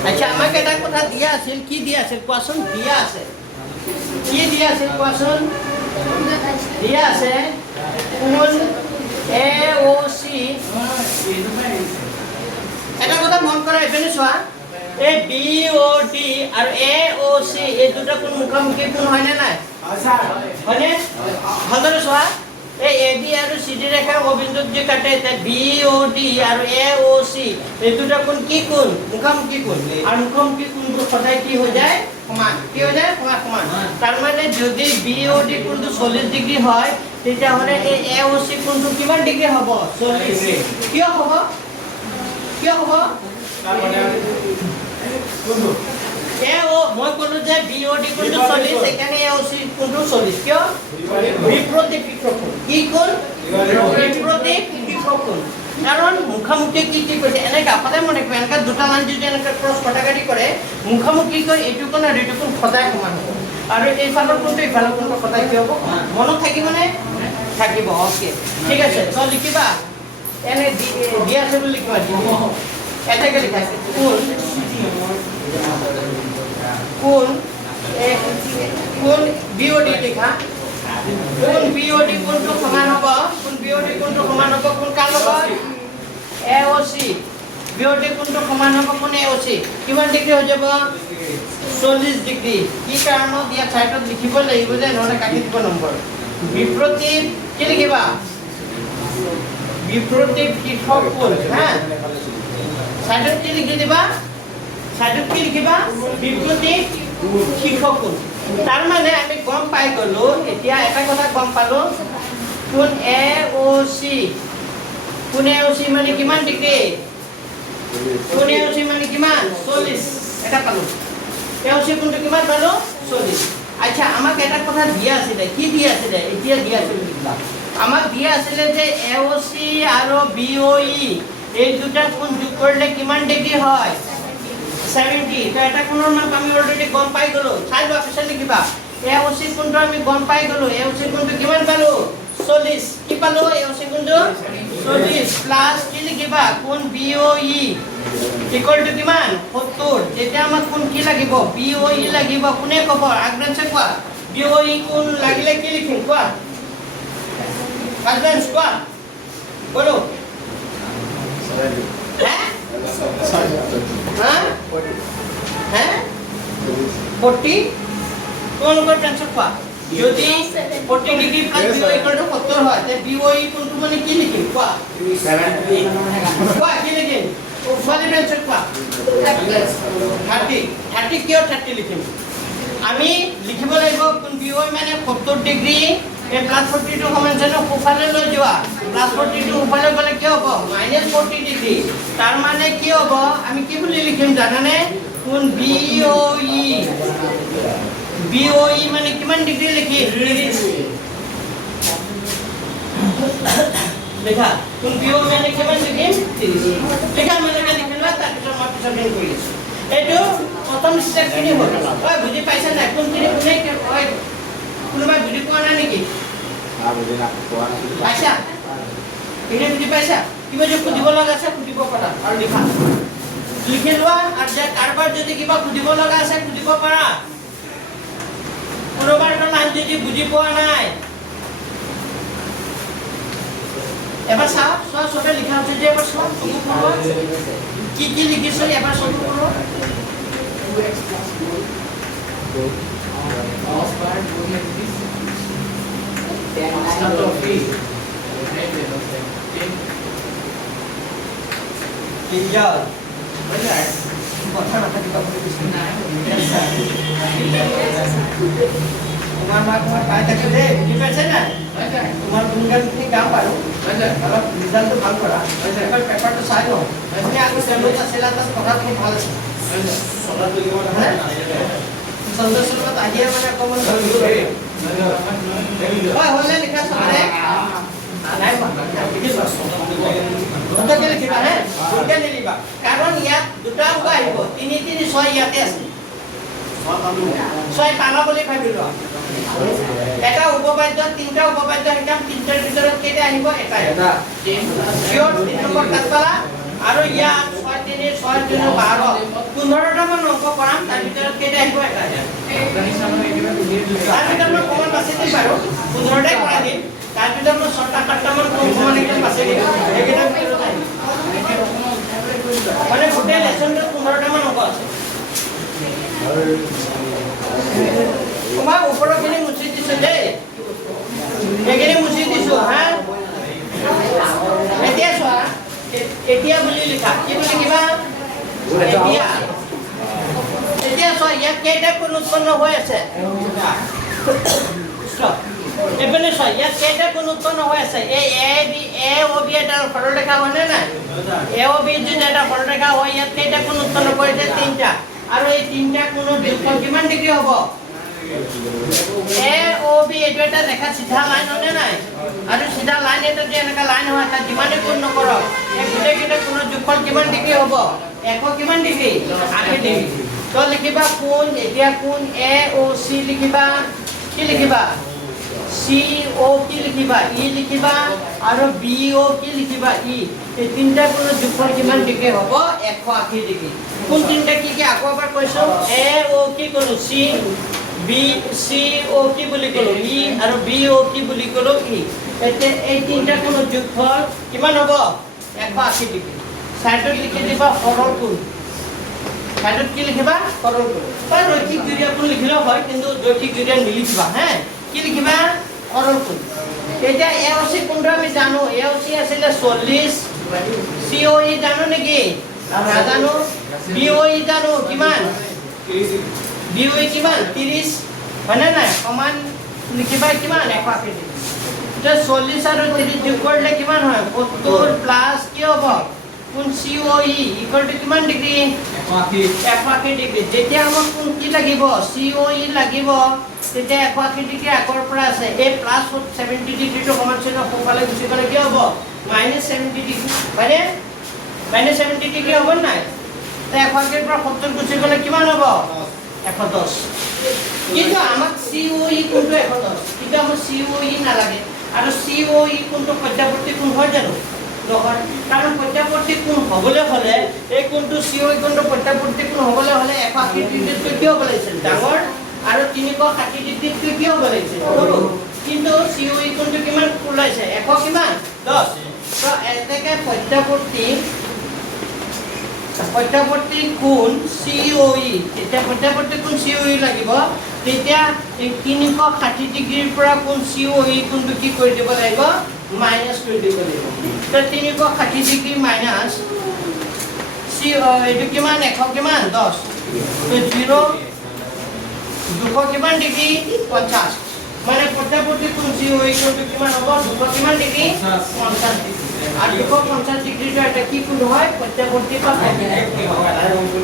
আচ্ছা আমাক এটা কথা দিয়া আছিল কি দিয়া আছিল কোৱাচোন দিয়া আছে কি দিয়া আছিল কোৱাচোন দিয়া আছে কোণ এওসি এটা কথা মন কৰা এফালে চোৱা এই বিওডি আৰু এওসি এই দুটা কোণ মুখামুখি কোণ হয় নে নাই স্যাৰ হয়নে ভালদৰে চোৱা এই AB আৰু CD ৰেখা অবিন্দুত যে কাটে তে BOD আৰু AOC এই দুটা কোণ কি কোণ মুখামুখি কোণ আৰু মুখামুখি কোণটো সদায় কি হৈ যায় সমান কি হৈ যায় সমান তাৰ মানে যদি BOD কোণটো 40 ডিগ্ৰী হয় তেতিয়া হলে এই AOC কোণটো কিমান ডিগ্ৰী হ'ব 40 কিয় হ'ব তাৰ মানে কোনটো মই ক'লো যে BOD কোণটো 40 এখানে AOC কোণটো 40 কিয় বিপৰীত কোণ কি কোণ বিপৰীত কোণ কাৰণ মুখামুখি কি কৈছে এনেকা সদায় মনে ৰাখিব এনেকা দুটা লাইন যদি এনেকা ক্ৰছ কটাকাটি কৰে মুখামুখি কৈ এইটো কোণ আৰু এইটো কোণ সদায় সমান হ'ব আৰু এইফালৰ কোণটো এইফালৰ কোণটো সদায় কি হ'ব মনত থাকিবনে থাকিব ওকে ঠিক আছে তো লিখিবা এনে দিয়া আছে বুলি লিখিবা এটাকে লিখা আছে কোণ BOD লিখা কোণ BOD কোণটো সমান হ'ব কোণ BOD কোণটো সমান হ'ব কোণ কাৰ লগত AOC BOD কোণটো সমান হ'ব কোণ AOC কিমান ডিগ্ৰী হৈ যাব 40 ডিগ্ৰী কি কাৰণত দিয়া চাইটত লিখিব লাগিব যে নহলে কাটি দিব নম্বৰ বিপৰীত কি লিখিবা বিপৰীত শীৰ্ষক কোণ হা সাইডত কি লিখি দিবা সাইডত কি লিখিবা বিপৰীত শীৰ্ষক কোণ তাৰ মানে আমি গম পাই গলো এতিয়া এটা কথা গম পালো কোণ AOC মানে কিমান ডিগ্ৰী কোণ AOC মানে কিমান 40 এটা পালো AOC কোণটো কিমান পালো 40 আচ্ছা আমাক এটা কথা দিয়া আছিল কি দিয়া আছিল এতিয়া দিয়া আছিল লিখবা আমাক দিয়া আছিল যে AOC আৰু BOE এই দুটা কোণ যোগ কৰিলে কিমান ডিগ্ৰী হয় 70 তো এটা কোণৰ মান আমি অলৰেডি গম পাই গলো চাই লোৱা পিছত লিখিবা AOC কোণটো আমি গম পাই গলো AOC কোণটো কিমান পালো 40 কি পালো AOC কোণটো 40 প্লাস কি লিখিবা কোণ BOE ইকুয়াল টু কিমান 70 যেতিয়া আমাক কোণ কি লাগিব BOE লাগিব কোনে ক'ব আগেনছে কোৱা BOE কোণ লাগিলে কি লিখিম কোৱা আগেনছ কোৱা বলো হ্যাঁ হ্যাঁ হ্যাঁ 40 কোন কোন টেনশন পা যদি 40 degree plus BOE equal to 70 হয় তে BOE কোনটো মানে কি লিখিম কোৱা 70 কোৱা কি লিখিম ওফালে টেনশন পা 30 কিয় 30 লিখিম আমি লিখিব লাগিব কোন BOE মানে 70 ডিগ্ৰী এই প্লাস 42 সমান জানো ওফালে লৈ যোৱা প্লাস 42 ওফালে গলে কি হ'ব -40 ডিগ্ৰী তাৰ মানে কি হ'ব আমি কি বুলি লিখিম জানানে কোন BOE মানে কিমান ডিগ্ৰী লিখি 30 লেখা কোন BOE মানে কিমান লিখিম 30 লেখা মানে কি লিখিলা তাৰ পিছত মই পিছত লিখ কৰি আছো এইটো প্ৰথম স্টেপ কিনি হ'ল ওই বুজি পাইছা না কোন কিনি কোনে ওই কোনোবা বুজি পোৱা নাই নেকি বুজি না পোৱা নাই পাইছা কিনে বুজি পাইছা কিবা যে খুদিব লগা আছে খুদিব পাৰা আৰু লিখা লিখি লোৱা আৰু যে কাৰবাৰ যদি কিবা খুদিব লগা আছে খুদিব পাৰা কোনোবাৰ নাম যদি বুজি পোৱা নাই এবাৰ চাও সবে লিখা আছে যে এবাৰ চাও কি কি লিখিছো এবাৰ সব পঢ়ো Tinggal. Benar. কথা না থাকিবা বলি কিছু নাই তোমার কাজ আছে দে বুঝি পাইছে না তোমার গুণগান কি কাম পারো অলপ রিজাল্ট ভাল করা এবার পেপারটা চাই লও আমি আগে সেলুট সিলেবাস কথা খুব ভালো আছে সরল লিখিব না সন্দেশত আহিয়ে মানে কমন ধৰিব হয় হলে লিখা সৰে নাই দুটাকে লিখিবা হে দুটাকে লিখিবা কাৰণ ইয়াত দুটা অংক আহিব 3 3 6 ইয়াতে আছে 6 পালা বুলি ভাবিলো এটা উপবাদ্য তিনটা উপবাদ্য হিকাম তিনটাৰ ভিতৰত কেইটা আহিব এটা শিওৰ 3 নম্বৰ কাট পালা আৰু ইয়াত 6 3 6 3 12 15টা মান অংক কৰাম তাৰ ভিতৰত কেইটা আহিব এটা তাৰ ভিতৰত মই কমন বাছি দিম বাৰু 15টাই কৰা দিম তাৰ ভিতৰত মই 6টা 7টা মান কমন একদম বাছি দিম এইকেইটা ভিতৰত আহিব মানে গোটেই লেসনটোত 15টা মান অংক আছে তোমাক ওপৰখিনি মুছি দিছো দেই এইখিনি মুছি দিছো হা এতিয়া বুলি লিখা কি বুলি লিখিবা এতিয়া এতিয়া চোৱা ইয়াত কেইটা কোণ উৎপন্ন হৈ আছে এপিনে চোৱা ইয়াত কেইটা কোণ উৎপন্ন হৈ আছে এই এ ও বি এটা সৰলৰেখা হয়নে নাই এ ও বি যদি এটা সৰলৰেখা হয় ইয়াত কেইটা কোণ উৎপন্ন কৰিছে তিনিটা আৰু এই তিনিটা কোণৰ যোগফল কিমান ডিগ্ৰী হ'ব এ ও বি এইটো এটা ৰেখা সিধা লাইন হয়নে নাই আৰু সিধা লাইন এটা যদি এনেকা লাইন হয় তাত যিমানে কোণ নকৰক এই গোটেইকেইটা কোণৰ যোগফল কিমান ডিগ্ৰী হ'ব 100 কিমান ডিগ্ৰী 80 ডিগ্ৰী তো লিখিবা কোণ এতিয়া কোণ এ ও সি লিখিবা কি লিখিবা সি ও কি লিখিবা ই লিখিবা আৰু বি ও কি লিখিবা ই এই তিনিটা কোণৰ যোগফল কিমান ডিগ্ৰী হ'ব 180 ডিগ্ৰী কোন তিনিটা কি কি আকৌ এবাৰ কৈছো এ ও কি ক'লো সি বি সি ও কি বুলি ক'লো ই আৰু বি ও কি বুলি ক'লো ই এতিয়া এই তিনিটা কোণৰ যোগফল কিমান হ'ব 180 ডিগ্ৰী সাইডত লিখি দিবা সৰল কোণ সাইডত কি লিখিবা সৰল কোণ বা ৰৈখিক জুৰীয়া কোণ লিখিলেও হয় কিন্তু ৰৈখিক জুৰীয়া নিলিখিবা হে কি লিখিবা সৰল কোণ এতিয়া এ ও সি কোণটো আমি জানো এ ও সি আছিল 40 সি ও ই জানো নেকি নাজানো বি ও ই জানো কিমান বি ও ই কিমান 30 হয়নে নাই সমান লিখিবা কিমান 180 ডিগ্ৰী এতিয়া 40 আৰু 30 যোগ কৰিলে কিমান হয় 70 প্লাস কি হ'ব কোণ সি ও ই ইকুয়াল টু কিমান ডিগ্ৰী 180 ডিগ্ৰী যেতিয়া আমাক কোণ কি লাগিব সি ও ই লাগিব তেতিয়া 180 ডিগ্ৰী আগৰ পৰা আছে এই প্লাস 70 ডিগ্ৰীটো সমান চিহ্ন সোঁফালে গুচি গ'লে কি হ'ব -70 ডিগ্ৰী হয়নে -70 ডিগ্ৰী হ'ব নাই তে 180 পৰা 70 গুচি গ'লে কিমান হ'ব 110 কিন্তু আমাক সি ও ই কোণটো 110 কিন্তু আমাক সি ও ই নালাগে আৰু সি ও ই কোণটো প্ৰত্যাৱৰ্তী কোণ হয় জানো নহয় কাৰণ প্ৰত্যাৱৰ্তী কোণ হ'বলৈ হ'লে এই কোণটো সি ও ই কোণটো প্ৰত্যাৱৰ্তী কোণ হ'বলৈ হ'লে 180 ডিগ্ৰীতকৈ কি হ'ব লাগিছিল ডাঙৰ আৰু 360 ডিগ্ৰীতকৈ কি হ'ব লাগিছিল কিন্তু সি ও ই কোণটো কিমান ওলাইছে 100 কিমান 10 তো এনেকৈ প্ৰত্যাৱৰ্তী কোণ সি ও ই তেতিয়া প্ৰত্যাৱৰ্তী কোণ সি ও ই লাগিব তেতিয়া 360 ডিগ্ৰীৰ পৰা কোণ সি ও ই কোণটো কি কৰি দিব লাগিব মাইনাস কৰি দিব লাগিব তো 360 ডিগ্ৰী মাইনাস সি এইটো কিমান 100 কিমান 10 তো 0 200 কিমান ডিগ্ৰী 50 মানে প্ৰত্যাৱৰ্তী কোণ সি ও ই কোণটো কিমান হ'ব 200 কিমান ডিগ্ৰী 50 ডিগ্ৰী আর 250 ডিগ্রিটা এটা কি কোণ হয় প্রত্যাবর্তী বা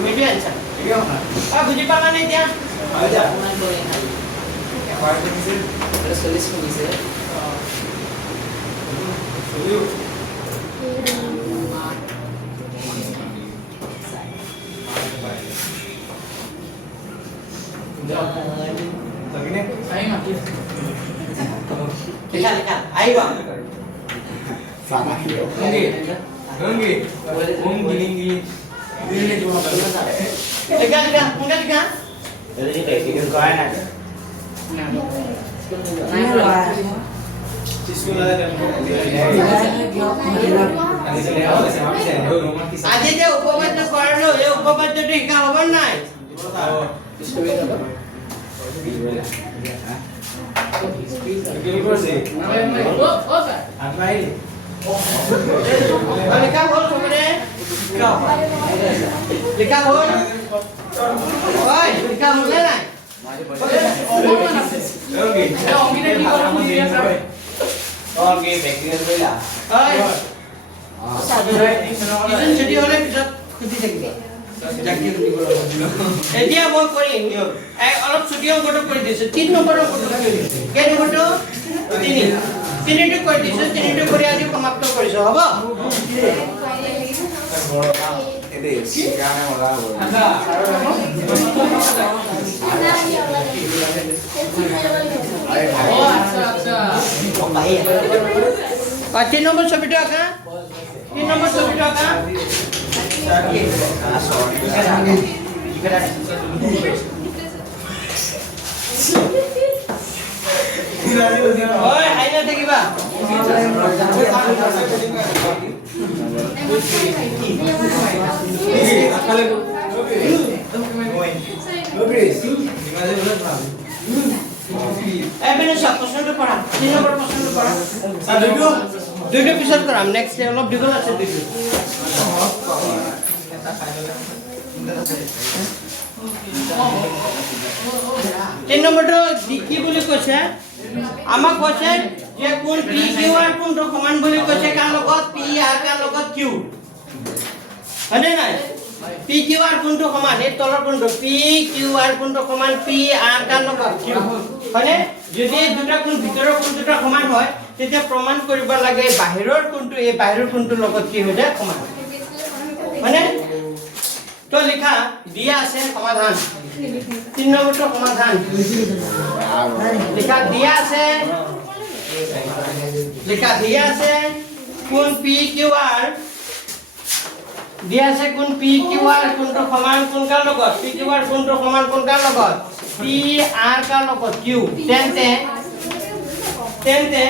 মিডি আনসার আ বুঝি পালা না এতিয়া আচ্ছা লিখা আইবা sama dia Enggak. Gini. Ini cuma লিখা jadi ini kayak gitu kau enak আজি যে উপবাদ্য কৰালো এই উপবাদ্যটো শিকা হ'ব নাই লিখা হ'ল সবৰে লিখা হ'ল ওই লিখা হ'ল নে নাই Oke, backingnya dulu ya. ওই ইজন ছুটি হ'লে পিছত খুজি থাকিব এতিয়া মই কৰিম অলপ ছুটি অংকটো কৰি দিছোঁ 3 নম্বৰ অংকটো কৰি দিছোঁ কেই নম্বৰটো 3টো কৰি দিছোঁ 3টো কৰি আজি সমাপ্ত কৰিছোঁ হ'ব Ini sikamnya malah. আর 3 নম্বর ছবিটা আঁকা 3 নম্বর ছবিটা আঁকা ওই হাইলা থাকিবা এবেনে সব প্রশ্নটা পড়া 3 নম্বর প্রশ্নটা পড়া দুইটো পিছত কৰাম নেক্সট অলপ দীঘল আছে দুইটো 3 নম্বৰটো কি বুলি কৈছে আমাক কৈছে যে কোন পি কিউ আৰ কোনটো সমান বুলি কৈছে কাৰ লগত পি আৰ কাৰ লগত কিউ হয়নে নাই পি কিউ আৰ কোনটো সমান এই তলৰ কোনটো পি কিউ আৰ কোনটো সমান পি আৰ কাৰ লগত কিউ হয়নে যদি দুটা কোন ভিতৰৰ কোন দুটা সমান হয় তেতিয়া প্ৰমাণ কৰিব লাগে বাহিৰৰ কোনটো এই বাহিৰৰ কোনটোৰ লগত কি হৈ যায় সমান হয়নে তো লিখা দিয়া আছে সমাধান 3 নম্বৰটো সমাধান লিখা দিয়া আছে কোন পি কিউ আৰ দিয়া আছে কোন পি কিউ আৰ কোনটো সমান কোন কাৰ লগত পি কিউ আৰ কোনটো সমান কোন কাৰ লগত পি আৰ কাৰ লগত কিউ তেন্তে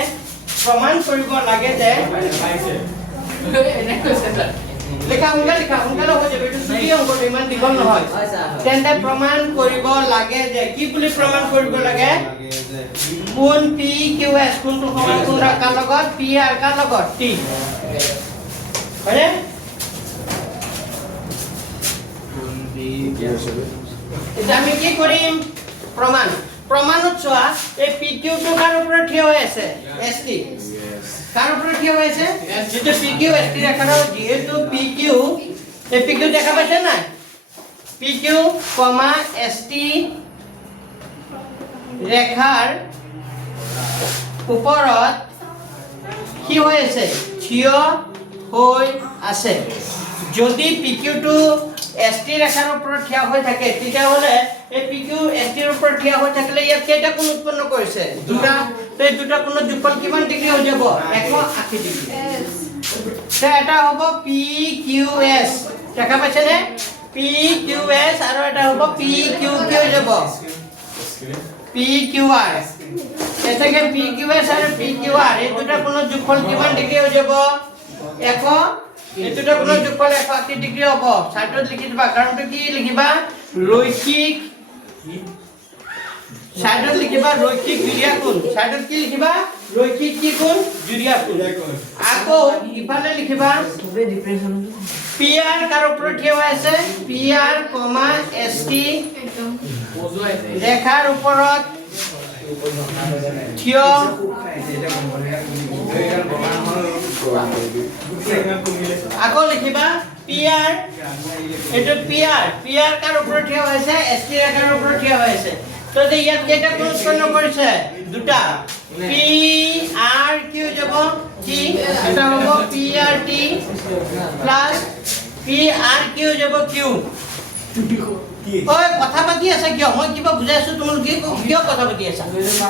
প্ৰমাণ কৰিব লাগে যে লিখা সোনকালে হৈ যাব এইটো ছুটি অংকটো ইমান দীঘল নহয় তেন্তে প্ৰমাণ কৰিব লাগে যে কি বুলি প্ৰমাণ কৰিব লাগে কোন পি কিউ এছ কোনটো সমান কোন কাৰ লগত পি আৰ কাৰ লগত টি হয়নে এটা আমি কি কৰিম প্ৰমাণত চোৱা এই পি কিউ টো কাৰ ওপৰত থিয় হৈ আছে এছ টি কাৰ ওপৰত থিয় হৈ আছে যেটো পি কিউ এছ টি ৰেখাৰ যেহেতু পি কিউ এই পি কিউ দেখা পাইছে নাই P Q comma S T ৰেখাৰ ওপৰত কি হৈ আছে থিয় হৈ আছে যদি পি কিউ টো এছ টি ৰেখাৰ ওপৰত থিয় হৈ থাকে তেতিয়া হলে এই পি কিউ এছ টিৰ ওপৰত থিয় হৈ থাকিলে ইয়াত কেইটা কোণ উৎপন্ন কৰিছে দুটা এই দুটা কোণৰ যোগফল কিমান ডিগ্ৰী হৈ যাব 180 ডিগ্ৰী তে এটা হ'ব পি কিউ এছ দেখা পাইছে নে পি কিউ এছ আৰু এটা হ'ব পি কিউ কি হৈ যাব পি কিউ আৰ এটাকে পি কিউ এছ আৰু পি কিউ আৰ এই দুটা কোণৰ যোগফল কিমান ডিগ্ৰী হৈ যাব 100 এই দুটা কোণৰ যোগফল 180 ডিগ্ৰী হ'ব চাইডত লিখি দিবা কাৰণটো কি লিখিবা ৰৈখিক সাইডত লিখিবা ৰৈখিক জুৰিয়া কোণ সাইডত কি লিখিবা ৰৈখিক কি কোণ জুৰিয়া কোণ আকৌ ইফালে লিখিবা পি আৰ কাৰ ওপৰত থিয় হৈ আছে পি আৰ কমা এছ টি ৰেখাৰ ওপৰত থিয় আকৌ লিখিবা পি আৰ এটো পি আৰ কাৰ ওপৰত থিয় হৈ আছে এছ টি ৰেখাৰ ওপৰত থিয় হৈ আছে তো ইয়াত কেইটা কোণ উৎপন্ন কৰিছে দুটা পি আৰ কিউ যাব কি এটা হ'ব P R T plus P R Q যাব কিউ ওই কথা পাতি আছে কিয় মই কিবা বুজাই আছো তোমালোকে কিয় কথা পাতি আছা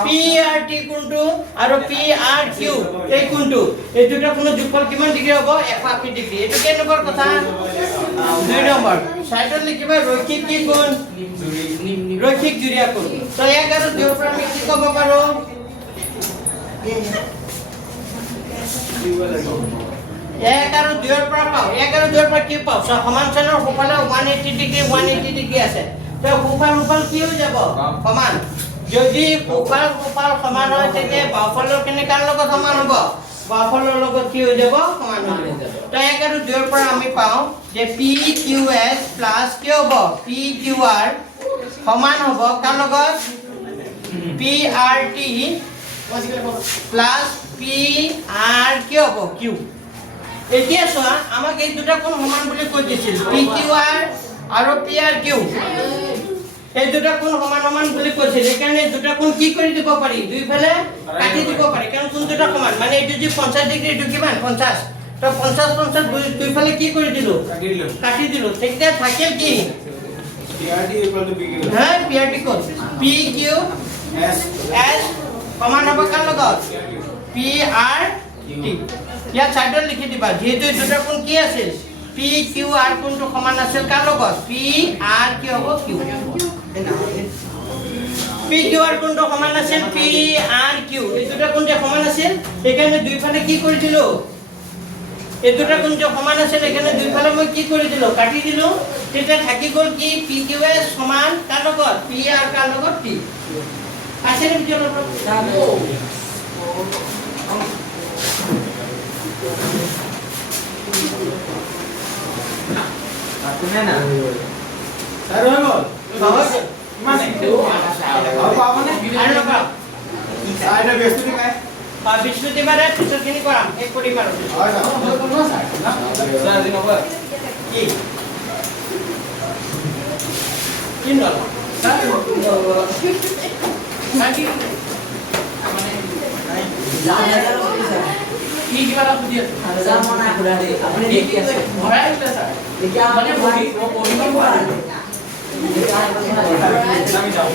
পি আৰ টি কোণটো আৰু পি আৰ কিউ এই কোণটো এই দুটা কোণৰ যোগফল কিমান ডিগ্ৰী হ'ব 180 ডিগ্ৰী এটো কেই নম্বৰ কথা 2 নম্বৰ সাইডত লিখিবা ৰৈখিক কি কোণ ৰৈখিক জুৰিয়া কোণ তো 11 2 পৰা আমি কি ক'ব পাৰো এক আৰু 2 পৰা পাও 11 2 পৰা কি পাও সমান চনৰ সোফালে 180 ডিগ্ৰী আছে তো সোফাল কি হৈ যাব সমান যদি সোফাল সমান হয় তেতিয়া বাওফালৰ কেনেকাৰ লগত সমান হ'ব বাওফালৰ লগত কি হৈ যাব সমান হৈ যাব তো 11 2 পৰা আমি পাও যে পি কিউ এছ প্লাস কি হ'ব পি কিউ আৰ সমান হ'ব কাৰ লগত P R T plus P R কি হ'ব কিউ এতিয়া চোৱা আমাক এই দুটা কোণ সমান বুলি কৈ দিছিল পি কিউ আৰ আৰু পি আৰ কিউ এই দুটা কোণ সমান বুলি কৈছিল সেইকাৰণে দুটা কোণ কি কৰি দিব পাৰি দুইফালে কাটি দিব পাৰি কাৰণ কোণ দুটা সমান মানে এইটো যে 50 ডিগ্ৰী এইটো কিমান 50 তো 50 দুইফালে কি কৰি দিলো কাটি দিলো তেতিয়া থাকিল কি PRT equal to PQ. হ্যাঁ PRT কোণ PQ S সমান হ'ব কাৰ লগত PRT ইয়াত সাইডত লিখি দিবা যেহেতু দুটা কোণ কি আছিল PQR কোণটো সমান আছিল কাৰ লগত PR কি হ'ব Q PQR কোণটো সমান আছিল PRQ এই দুটা কোণ যে সমান আছিল এখানে দুইফালে কি কৰি দিলো এই দুটা কোণ যে সমান আছিল এখানে দুইফালে মই কি কৰি দিলো কাটি দিলো তেতিয়া থাকি গল কি PQS সমান কাৰ লগত PR কাৰ লগত T আছে নে ভিডিঅ'ৰ কোনে না Sir, হৈ গ'ল। সহজ ইমানে। আৰু পাবনে? আৰু নকৰা Sir, এটা বৃহস্পতিবাৰে। বৃহস্পতিবাৰে পিছৰখিনি কৰাম এক কৰিম আৰু হয়, sir। হৈ গ'ল ন, sir? না? স্যার আজি নকয় কি কি নল কি কিবা এটা সুধি আছে আপুনি দেখি আছে ভৰাই আছিলে ছাৰ মানে পঢ়িব পৰা নাই আমি যাওঁ।